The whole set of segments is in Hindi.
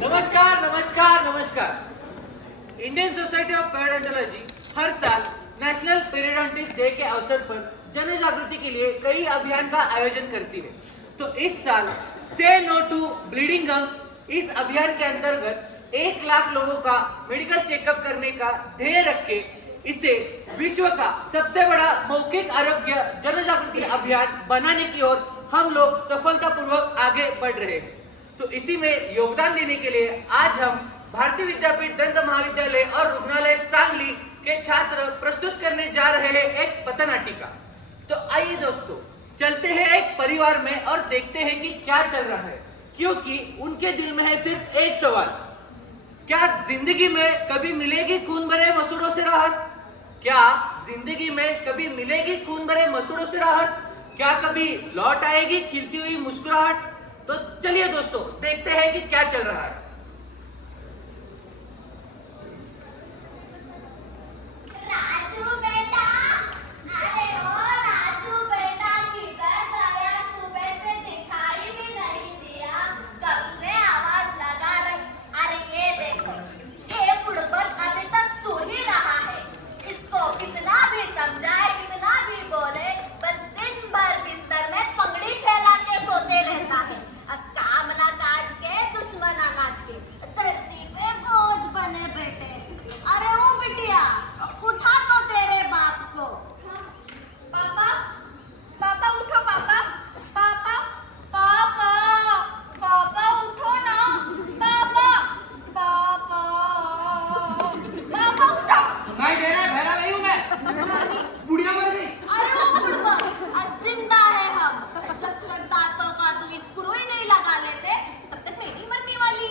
नमस्कार नमस्कार नमस्कार। इंडियन सोसाइटी ऑफ पेरियोडोंटोलॉजी हर साल नेशनल पेरियोडोंटिस्ट डे के अवसर पर जन जागृति के लिए कई अभियान का आयोजन करती है। तो इस साल से नो टू ब्लीडिंग गम्स इस अभियान के अंतर्गत 1 लाख लोगों का मेडिकल चेकअप करने का ध्येय रख के इसे विश्व का सबसे बड़ा मौखिक आरोग्य जन जागृति अभियान बनाने की ओर हम लोग सफलतापूर्वक आगे बढ़ रहे हैं। तो इसी में योगदान देने के लिए आज हम भारतीय विद्यापीठ दंत महाविद्यालय और रुग्णालय सांगली के छात्र प्रस्तुत करने जा रहे हैं एक पथनाटिका। तो आइए दोस्तों, चलते हैं एक परिवार में और देखते हैं कि क्या चल रहा है, क्योंकि उनके दिल में है सिर्फ एक सवाल, क्या जिंदगी में कभी मिलेगी खून भरे मसूड़ों से राहत? क्या जिंदगी में कभी मिलेगी खून भरे मसूड़ों से राहत? क्या कभी लौट आएगी खिलती हुई मुस्कुराहट? तो चलिए दोस्तों, देखते हैं कि क्या चल रहा है। राजू बेटा, अरे ओ राजू बेटा, किधर गया? सुबह से दिखाई भी नहीं दिया, कब से आवाज लगा रही। अरे ये देखो, ये बुड़बक अभी तक सो ही रहा है। इसको कितना भी समझाए, कितना भी बोले, बस दिन भर बिस्तर में पंगड़ी फैला के सोते रहता है। काम ना काज के, दुश्मन अनाज के, धरती पे बोझ बने बैठे। अरे वो बिटिया, उठा तो तेरे बाप को। पापा, पापा उठो पापा, पापा, पापा, पापा उठो ना, पापा, पापा, पापा उठो। सुनाई दे रहा है? बहरा नहीं हूं मैं। बुढ़िया मर गई। अरे वो बुढ़बा, जिंदा है हम। जब तक दांतों का तू स्क्रू ही नहीं लगा लेते, तब तक मैं नहीं मरने वाली।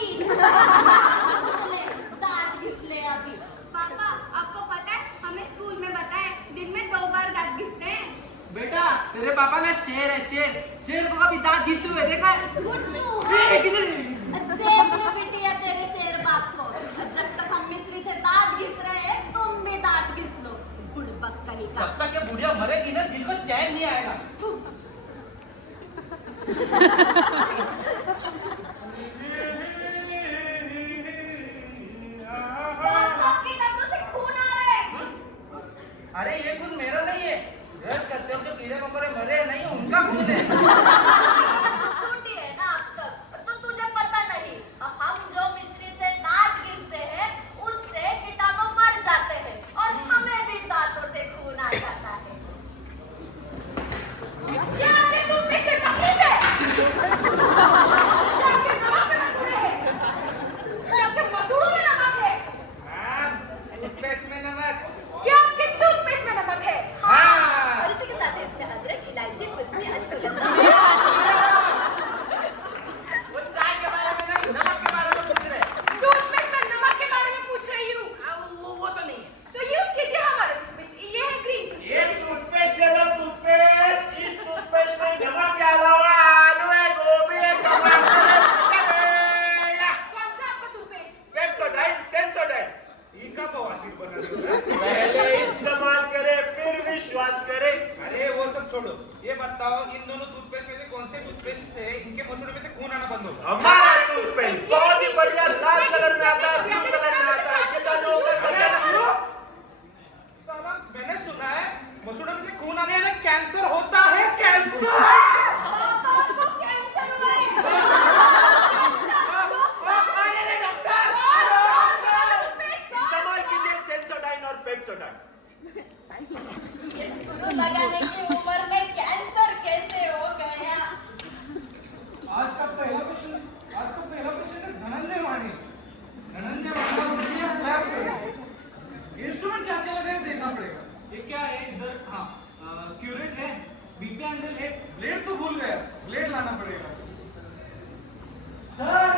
चले, दांत घिस ले अभी। पापा, आपको पता है हमें स्कूल में बताया दिन में 2 बार दांत घिसते हैं। बेटा, तेरे पापा ना शेर है, शेर। शेर को कभी दांत घिसते हुए देखा है? गुच्चू, किधर? देख ले बिटिया तेरे शेर बाप को। जब तक हम मिश्री से दांत घिस रहे हैं, तुम भी दांत घिस लो, बुड़बक कहीं का। जब तक ये बुढ़िया मरेगी ना, दिल को चैन नहीं आएगा। पापा के दांतों से खून आ रहा है। अरे ये खून मेरा नहीं है, ब्रश करते हो जो कीड़े मकोड़े मरे नहीं, उनका खून है। तू छोटी है ना अब तक, तो तुझे पता नहीं। हम जो मिश्री से दांत घिसते हैं, उससे कीटाणु मर जाते हैं और हमें भी दांतों से खून आ जाता है। क्या है तुम देखते तकलीफ है? जाके नमक में मसूड़े हैं। जाके मसूड़ों में नमक है। टूथपेस्ट में नमक। क्या आपके टूथपेस्ट में नमक है? हाँ। और इसी के साथ इसमें अदरक, इलायची, तुलसी, अश्वगंधा। वो चाय के बारे में नहीं, नमक के बारे में पूछ रहे हैं। टूथपेस्ट में नमक के बारे में पूछ रही हूँ। वो तो नहीं है। तो यूज कीजिए हमारा टूथपेस्ट, ये है ग्रीन। ये टूथपेस्ट ले लो, टूथपेस्ट। इस टूथपेस्ट में नमक के अलावा आलू है, गोभी है, टमाटर है, कौन सा आपका टूथपेस्ट? पेप्सोडाइन, सेंसोडाइन। इनका बवासीर बना दिया। पहले इस्तेमाल करे, फिर विश्वास करे। अरे वो सब छोड़ो, ये बताओ इन दोनों टूथपेस्ट में से कौन से टूथपेस्ट से इनके मसूड़े में से खून आना बंद होगा? हमारा टूथपेस्ट बहुत ही बढ़िया, लाल कलर में आता है, ब्लू कलर में आता है, कीटाणुओं का सजा। साला, मैंने सुना है मसूड़े में से खून आने से कैंसर होता है, कैंसर। पापा को कैंसर हुआ है। इस्तेमाल कीजिए सेंसोडाइन और पेप्सोडाइन। ये स्क्रू लगाने की उम्र में कैंसर कैसे हो गया? आज का पहला प्रश्न है धनंजय वाणी। धनंजय वाणी ये फ्लैप सर्जरी। इंस्ट्रूमेंट क्या क्या लगे हैं देखना पड़ेगा। ये क्या है इधर? हाँ, क्यूरेट है, बीपी हैंडल है, ब्लेड तो भूल गया, ब्लेड लाना पड़ेगा। Sir,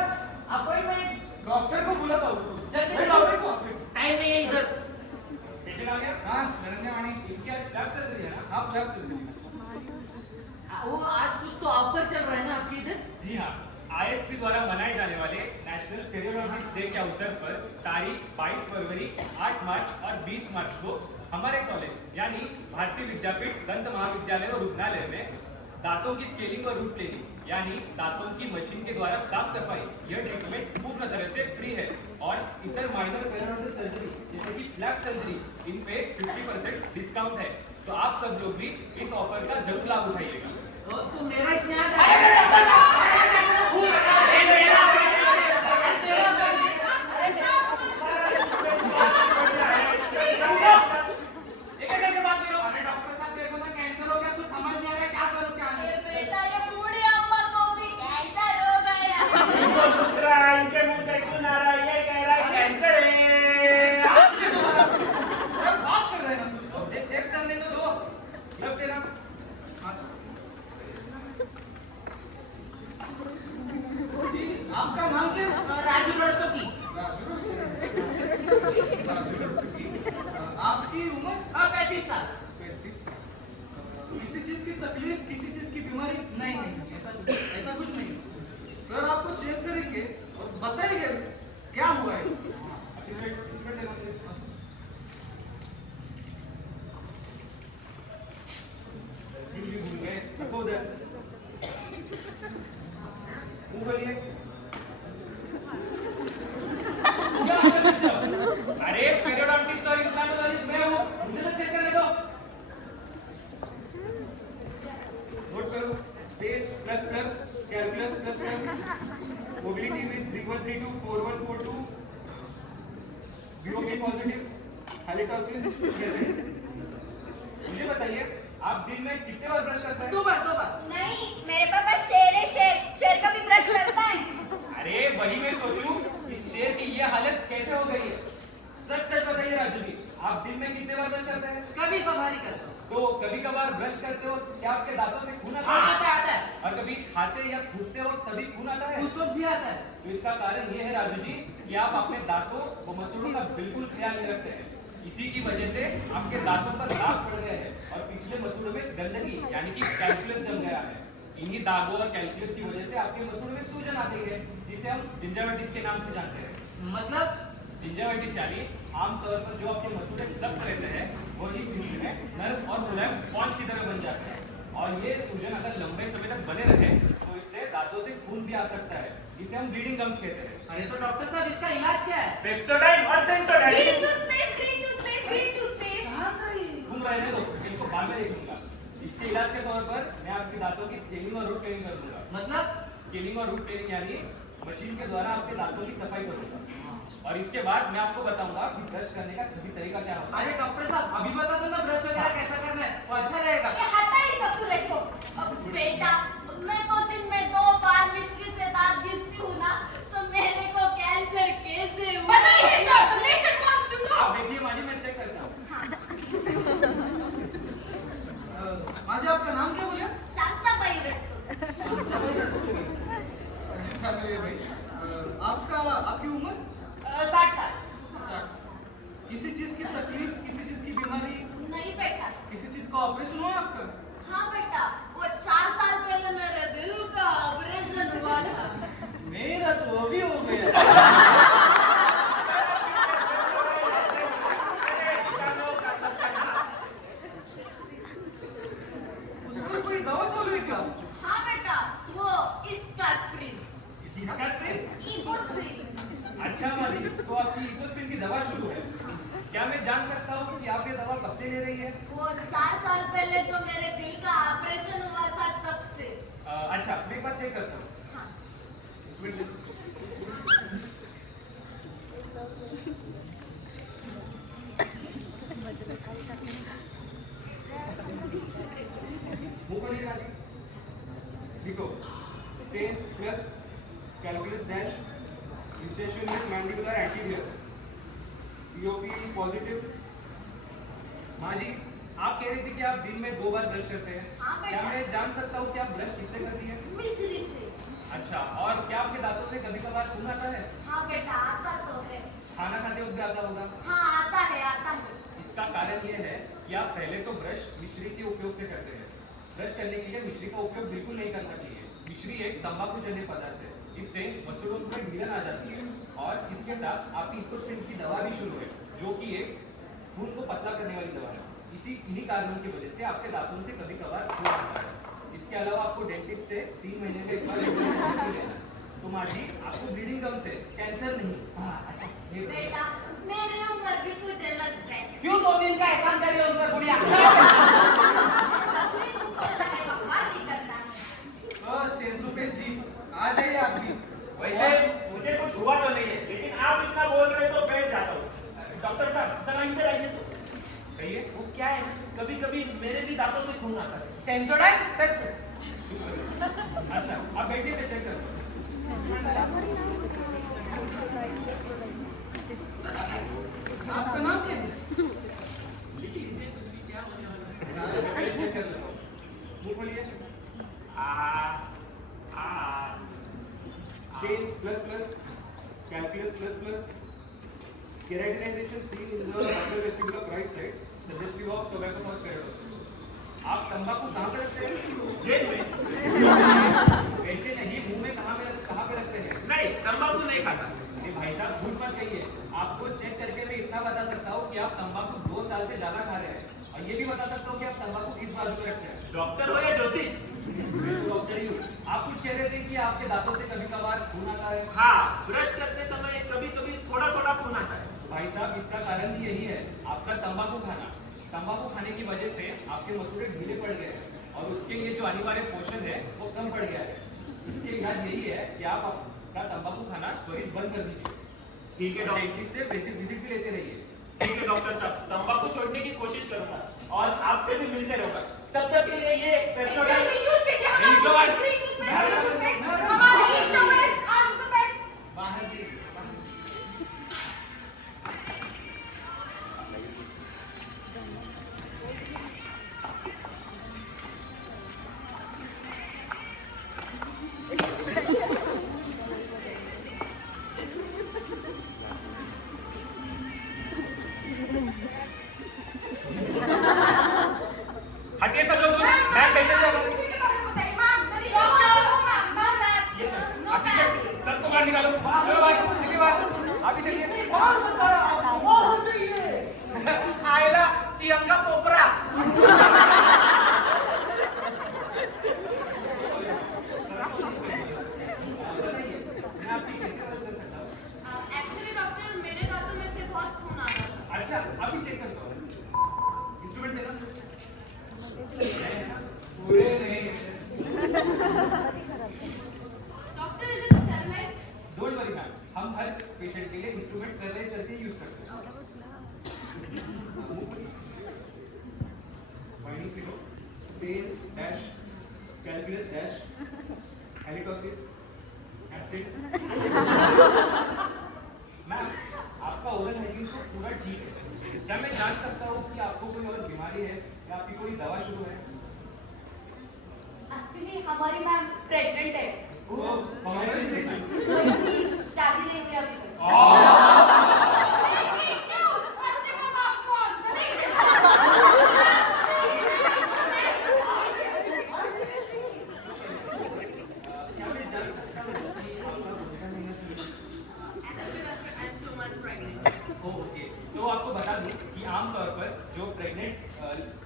appointment. डॉक्टर को बुलाता हूँ। जल्दी डॉक्टर को। टाइम नहीं है इधर। पेशेंट आ गया? हाँ, धनंजय वाणी। इनकी आज फ्लैप सर्जरी है ना? हाँ, फ्लैप सर्जरी। वो आज कुछ तो ऑफर चल रहा है ना आपके इधर? जी हाँ, आईएसपी द्वारा मनाए जाने वाले नेशनल पेरियोडोंटिस्ट डे के अवसर पर तारीख 22 फरवरी, 8 मार्च और 20 मार्च को हमारे कॉलेज यानी भारतीय विद्यापीठ दंत महाविद्यालय और रुग्णालय में दांतों की स्केलिंग और रूट प्लेनिंग यानी दांतों की मशीन के द्वारा साफ सफाई यह ट्रीटमेंट पूर्ण तरह पेरियोडोंटल सर्जरी जैसे कि फ्लैप सर्जरी इन पे 50% डिस्काउंट है। तो आप सब लोग भी इस ऑफर का जरूर लाभ उठाइएगा। तो मेरा इसमें आ जाएगा। एक एक करके बात करो। अरे डॉक्टर साहब देखो ना कैंसर हो गया, कुछ समझ नहीं आ रहा है क्या करूं क्या नहीं। बेटा ये बूढ़ी अम्मा को भी कैंसर हो गया। इनको दुख रहा है, इनके मुंह से क्यों ना रहा है, ये कह रहा है कैंसर है। सर बात कर रहे हैं हम कुछ तो। चेक करने तो दो। ग्लव्स देना। हाँ, सर। जी, आपका नाम क्या है? राजू लड़कों की। आपकी उम्र? 35 साल। 35 साल। किसी चीज की तकलीफ, किसी चीज की बीमारी? नहीं ऐसा कुछ नहीं। सर आपको चेक करेंगे और बताएंगे क्या हुआ है। भूल गए। रखो उधर। मुंह खोलिए। अरे पेरियोडोंटिस्ट और इम्प्लांटोलॉजिस्ट मैं हूँ, मुझे तो चेक करने दो। नोट करो। Space plus plus calculus plus plus mobility with 3132 4142 BOP positive halitosis present. मुझे बताइए आप दिन में कितने बार ब्रश करते हैं? 2 बार। नहीं, मेरे पापा शेर है, शेर का भी ब्रश करता है। अरे वही मैं सोचूं इस शेर की ये हालत कैसे हो गई है। सच सच बताइए राजू जी, आप दिन में कितने बार ब्रश करते हैं? कभी कभार ही करता हूँ। तो कभी कभार ब्रश करते हो क्या आपके दांतों से खून आता हाँ, है? आता है। और कभी खाते या थूकते हो तभी खून आता है? उस वक्त भी आता है। तो इसका कारण ये है राजू जी कि आप अपने दांतों व मसूड़ों का बिल्कुल ख्याल नहीं रखते हैं। इसी की वजह से आपके दांतों पर दाग पड़ गए हैं और पिछले मसूड़ों में गंदगी यानी कि कैल्कुलस जम गया है। इन्हीं दागों और कैल्कुलस की वजह से आपके मसूड़ों में सूजन आती है, जिसे हम जिंजाइटिस के नाम से जानते हैं। मतलब जिंजाइटिस यानी आमतौर पर जो आपके मसूड़े सख्त रहते हैं वो इस स्थिति में नर्म और मुलायम स्पॉन्ज की तरह बन जाते हैं। और ये सूजन अगर लंबे समय तक बने रहे तो इससे दांतों से खून भी आ सकता है, जिसे हम ब्लीडिंग गम्स कहते हैं। अरे तो डॉक्टर साहब इसका इलाज क्या है? पेप्सोडाइन और Sensodyne. Green toothpaste, green toothpaste, green toothpaste. कहाँ का ये? तुम रहने दो, इनको बाद में देखूंगा। इसके इलाज के तौर पर मैं आपके दांतों की स्केलिंग और रूट क्लीनिंग कर दूंगा। मतलब स्केलिंग और रूट क्लीनिंग यानी मशीन के द्वारा आपके दांतों की सफाई करूंगा। और इसके बाद मैं आपको बताऊंगा कि ब्रश करने का सही तरीका क्या होता है। अरे डॉक्टर साहब अभी बता दो ना ब्रश वगैरह कैसा करना है, वो अच्छा रहेगा। ये हटा ही सब कुछ को। बेटा मैं तो दिन में 2 बार मिश्री से दांत घिसती हूँ ना, तो मेरे को कैंसर कैसे हुआ? बताइए सर, लेशन मार्क्स शुरू। आप देखिए माजी, मैं चेक करता हूँ। माजी आपका नाम क्या बोलिए? शांताबाई रट्टू। आपका आपकी उम्र? 60 साल। 60। किसी चीज की तकलीफ, किसी चीज की बीमारी, नहीं बेटा। किसी चीज का ऑपरेशन हुआ आपका? हाँ बेटा, वो 4 साल पहले मेरे दिल का ऑपरेशन हुआ था। मेरा तो अभी हो गया। उस पर कोई दवा चालू है क्या? हाँ बेटा, वो इसका स्क्रीन, इसका स्क्रीन? Ego screen. अच्छा माजी, तो आपकी इकोस्प्रिन की दवा शुरू है। क्या मैं जान सकता हूँ कि आप ये दवा कब से ले रही है? वो 4 साल पहले जो मेरे दिल का ऑपरेशन हुआ था तब से। अच्छा, मैं एक बार चेक करता हूँ। हाँ। मुंह खोलिए माजी। लिखो space plus calculus dash incision with mandibular anteriors BOP positive. माजी, आप कह रही थी कि आप दिन में 2 बार ब्रश करते हैं। हाँ बेटा। क्या मैं जान सकता हूँ कि आप ब्रश किससे करती हैं? मिश्री से। अच्छा, और क्या आपके दांतों से कभी कभार खून आता है? हाँ बेटा, आता तो है। खाना खाते वक्त भी आता होगा। हाँ आता है, आता है। इसका कारण ये है कि आप पहले तो ब्रश मिश्री के उपयोग से करते हैं। ब्रश करने के लिए मिश्री का उपयोग बिल्कुल नहीं करना चाहिए। मिश्री एक तंबाकूजन्य पदार्थ है, इससे मसूड़ों में गिरन आ जाती है। और इसके साथ आपकी इकोस्प्रिन की दवा भी शुरू है, जो कि एक खून को पतला करने वाली दवा है। इन्हीं कारणों की वजह से आपके दांतों से कभी कभार खून आता है। इसके अलावा आपको डेंटिस्ट से 3 महीने में एक बार लेना है। तो माँ जी, आपको ब्लीडिंग गम्स है, कैंसर नहीं। हाँ, अच्छा, ये बेटा, मैं दिया। सेंसुपेश जी आ जाइए आप भी। वैसे मुझे कुछ हुआ तो नहीं है, लेकिन आप इतना बोल रहे तो बैठ जाता हूँ। डॉक्टर साहब जरा इधर आइए तो। कहिए। वो क्या है ना, कभी कभी मेरे भी दांतों से खून आता है। सेंसोडाइन अच्छा आप बैठिए, मैं चेक करता हूँ। आपका नाम क्या है? चेक कर लो। मुंह खोलिए। Stage plus plus, calculus plus plus, keratinization seen in the upper vestibule of right side, suggestive of tobacco or keratosis. आप तंबाकू कहाँ पे रखते हैं? जेल में? वैसे नहीं, मुंह में कहाँ पे रखते हैं? नहीं, तंबाकू नहीं खाता। ये भाई साहब झूठ मत कहिए। आपको चेक करके मैं इतना बता सकता हूँ कि आप तंबाकू 2 साल से ज्यादा खा रहे हैं, और ये भी बता सकता हूँ कि आप तंबाकू किस बाजू में रखते हैं। डॉक्टर हो या ज्योतिष? मैं तो डॉक्टर ही हूँ। आप कुछ कह रहे थे कि आपके दांतों से कभी कभार खून आता है। हाँ, ब्रश करते समय कभी कभी थोड़ा थोड़ा खून आता है। भाई साहब इसका कारण भी यही है, आपका तंबाकू खाना। तंबाकू खाने की वजह से आपके मसूड़े ढीले पड़ गए हैं, और उसके लिए जो अनिवार्य पोषण है वो कम पड़ गया है। इसके इलाज यही है कि आप अपना तंबाकू खाना त्वरित बंद कर दीजिए। ठीक है और डॉक्टर। डेंटिस्ट से बेसिक विजिट भी लेते रहिए। ठीक है डॉक्टर साहब, तंबाकू छोड़ने की कोशिश करूंगा और आपसे भी मिलते रहूंगा। तब तक के लिए ये पेप्सोडाइन बाहर जी। हटिए सब लोग, मैं पेशेंट जा रहा हूँ। असिस्टेंट सबको बाहर निकालो। चलो भाई चलिए बाहर, आप भी चलिए। और बताया आपको और चाहिए। आयला चियंगा पोपरा। मैं आपकी कैसे मदद कर सकता हूँ? एक्चुअली डॉक्टर मेरे दांतों में से बहुत खून आ रहा था। अच्छा अभी चेक करता हूँ। इंस्ट्रूमेंट देना। पूरे नहीं। Doctor is it sterilised? Don't worry ma'am, हम हर पेशेंट के लिए इंस्ट्रूमेंट स्टेरलाइज करके यूज करते हैं। फाइंडिंग फिलो, space dash, calculus dash, halitosis, absent. Ma'am आपका ओरल हाइजीन तो पूरा ठीक है। क्या मैं जान सकता हूँ कि आपको कोई और बीमारी है या आपकी कोई दवा शुरू है? एक्चुअली हमारी मैम प्रेग्नेंट है। वो हमारे शादी नहीं हुई अभी तक। ओके, तो आपको बता दूं कि आमतौर पर जो प्रेग्नेंट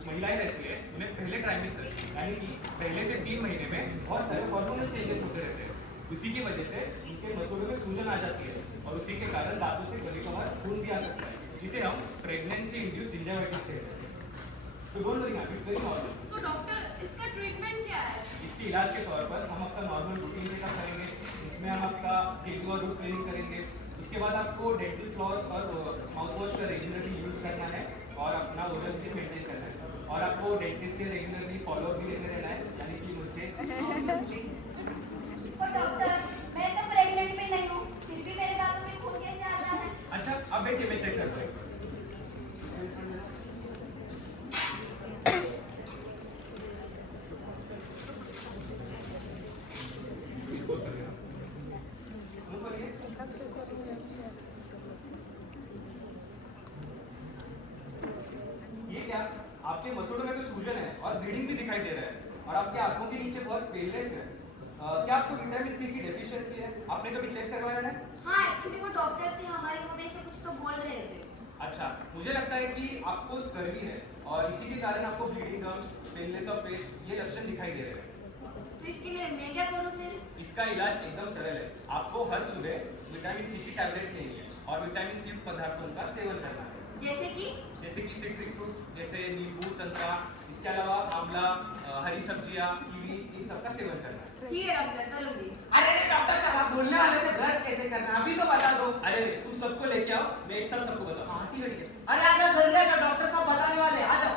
महिलाएं रहती है उन्हें पहले ट्राइमेस्टर यानी कि पहले से 3 महीने में बहुत सारे हार्मोनल चेंजेस होते रहते हैं। उसी की वजह से उनके मसूड़ों में सूजन आ जाती है, और उसी के कारण दांतों से कभी कभार खून भी आ सकता है, जिसे हम प्रेगनेंसी इंड्यूस जिंजाइटिस कहते हैं। तो don't worry ma'am, it's very normal. तो डॉक्टर इसका ट्रीटमेंट क्या है? इसके इलाज के तौर पर हम आपका नॉर्मल रूटीन चेकअप करेंगे। इसमें हम आपका स्किन और रूट क्लीनिंग करेंगे। उसके बाद आपको डेंटल फ्लॉस और माउथ वॉश का रेगुलरली यूज करना है, और अपना ओरल केयर मेंटेन करना है, और आपको डेंटिस्ट से रेगुलरली फॉलोअप भी लेते रहना है, यानी कि मुझसे। तो डॉक्टर मैं तो प्रेग्नेंट भी नहीं हूँ, फिर भी मेरे दांतों से खून कैसे आ रहा है? अच्छा अब बैठिए, मैं चेक करता हूँ। ये क्या, आपके मसूड़ों में तो सूजन है और ब्लीडिंग भी दिखाई दे रहा है, और आपकी आंखों के नीचे बहुत पेलनेस है। क्या आपको विटामिन सी की डेफिशिएंसी है? आपने कभी चेक करवाया है? हाँ एक्चुअली वो डॉक्टर थे हमारी वजह से कुछ तो बोल रहे थे। अच्छा, मुझे लगता है कि आपको स्कर्वी है, और इसी के कारण आपको bleeding gums, paleness of face ये लक्षण दिखाई दे रहे हैं। तो इसके लिए मैं क्या करूँ फिर? इसका इलाज एकदम सरल है। आपको हर सुबह विटामिन सी की टैबलेट्स लेनी है और विटामिन सी युक्त पदार्थों का सेवन करना है, जैसे कि सिट्रिक फ्रूट्स जैसे नींबू, संतरा, इसके अलावा आंवला, हरी सब्जियां, कीवी, इन सब का सेवन करना है। ठीक है डॉक्टर, करूँगी। अरे डॉक्टर साहब बोलने वाले थे ब्रश कैसे करना, अभी तो बता दो। अरे तुम सबको लेके आओ, मैं एक साथ सबको बताऊँ। हाँ ठीक है। अरे आ जाओ जल्दी, का डॉक्टर साहब बताने वाले, आ जाओ।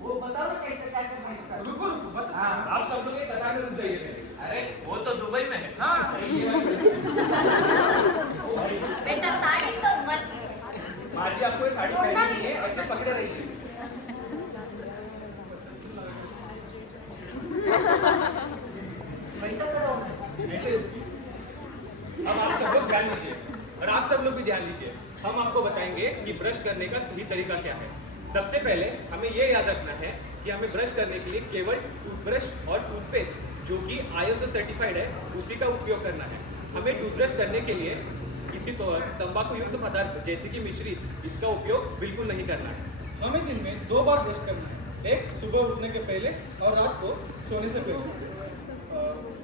वो बताओ ना कैसे क्या करना है इसका। रुको रुको बता। हाँ, आप सब लोग एक कतार में रुक जाइए। अरे वो तो दुबई में है। हाँ बेटा साड़ी तो मस्त है। माँ जी आपको ये साड़ी पहननी है, ऐसे पकड़े रहिए। ऐसे अब आप सब लोग ध्यान दीजिए और आप सब लोग भी ध्यान दीजिए। हम आपको बताएंगे कि ब्रश करने का सही तरीका क्या है। सबसे पहले हमें ये याद रखना है कि हमें ब्रश करने के लिए केवल टूथब्रश और टूथपेस्ट जो कि ISO सर्टिफाइड है उसी का उपयोग करना है। हमें टूथब्रश करने के लिए किसी तंबाकू युक्त पदार्थ जैसे कि मिश्री, इसका उपयोग बिल्कुल नहीं करना है। हमें दिन में 2 बार ब्रश करना है, एक सुबह उठने के पहले और रात को सोने से पहले।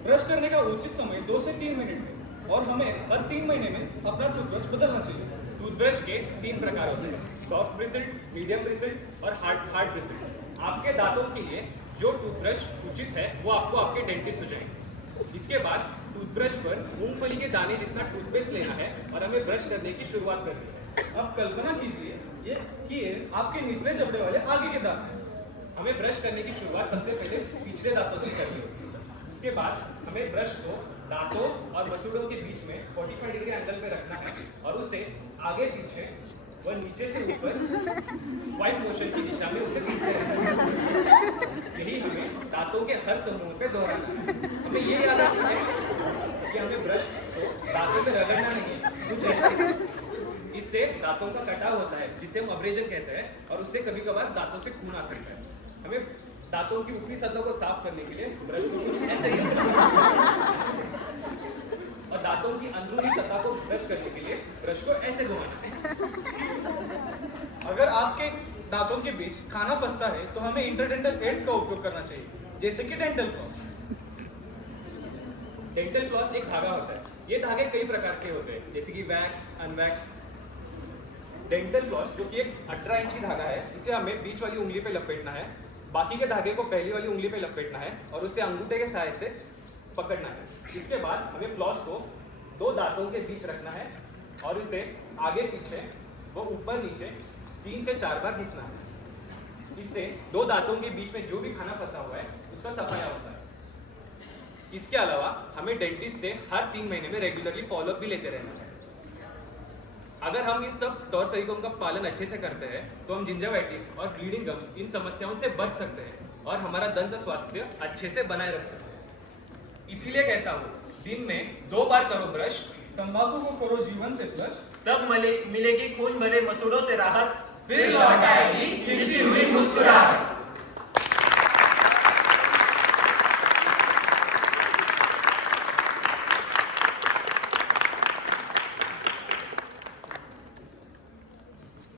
ब्रश करने का उचित समय 2 से 3 मिनट है और हमें हर 3 महीने में अपना टूथब्रश बदलना चाहिए। टूथब्रश के 3 प्रकार होते हैं, सॉफ्ट ब्रिसल्ड, मीडियम ब्रिसल्ड और हार्ड ब्रिसल्ड। आपके दांतों के लिए जो टूथब्रश उचित है वो आपको आपके डेंटिस्ट सुझाएंगे। इसके बाद टूथब्रश पर मूंगफली के दाने जितना टूथपेस्ट लेना है और हमें ब्रश करने की शुरुआत करनी है। अब कल्पना कीजिए ये आपके निचले जबड़े वाले आगे के दांत हैं। हमें ब्रश करने की शुरुआत सबसे पहले पिछले दांतों से करनी होगी। उसके बाद हमें ब्रश को दांतों और मसूड़ों के बीच में 45 डिग्री एंगल पे रखना है और उसे आगे पीछे व नीचे से ऊपर स्वाइप मोशन की दिशा में उसे घुमाते रहना है। यही हमें दांतों के हर समूह पे दोहराना है। हमें ये याद रखना है कि हमें ब्रश को दांतों पे रगड़ना नहीं है, कुछ ऐसे। इससे दांतों का कटाव होता है जिसे हम अब्रेजन कहते हैं और उससे कभी कभार दांतों से खून आ सकता है। हमें दांतों की ऊपरी सतह को साफ करने के लिए ब्रश को कुछ ऐसे यूज करना है और दांतों की अंदरूनी सतह को ब्रश करने के लिए ब्रश को ऐसे घुमाना है। अगर आपके दांतों के बीच खाना फंसता है तो हमें इंटरडेंटल एड्स का उपयोग करना चाहिए, जैसे कि डेंटल फ्लॉस। डेंटल फ्लॉस एक धागा होता है। ये धागे कई प्रकार के होते हैं जैसे कि वैक्स, अनवैक्स। डेंटल फ्लॉस जो कि एक 18 इंच की धागा है, इसे हमें बीच वाली उंगली पे लपेटना है, बाकी के धागे को पहली वाली उंगली पे लपेटना है और उसे अंगूठे के सहायता से पकड़ना है। इसके बाद हमें फ्लॉस को 2 दांतों के बीच रखना है और इसे आगे पीछे व ऊपर नीचे 3 से 4 बार घिसना है। इससे 2 दांतों के बीच में जो भी खाना फंसा हुआ है उसका सफाया होता है। इसके अलावा हमें डेंटिस्ट से हर 3 महीने में रेगुलरली फॉलोअप भी लेते रहना है। अगर हम इन सब तौर तरीकों का पालन अच्छे से करते हैं तो हम जिंजावाइटिस और ब्लीडिंग गम्स इन समस्याओं से बच सकते हैं और हमारा दंत स्वास्थ्य अच्छे से बनाए रख सकते हैं। इसीलिए कहता हूँ, दिन में 2 बार करो ब्रश, तंबाकू को करो जीवन से फ्लश, तब मिलेगी खून भरे मसूड़ों से राहत, फिर लौट आएगी खिलती हुई मुस्कुराहट।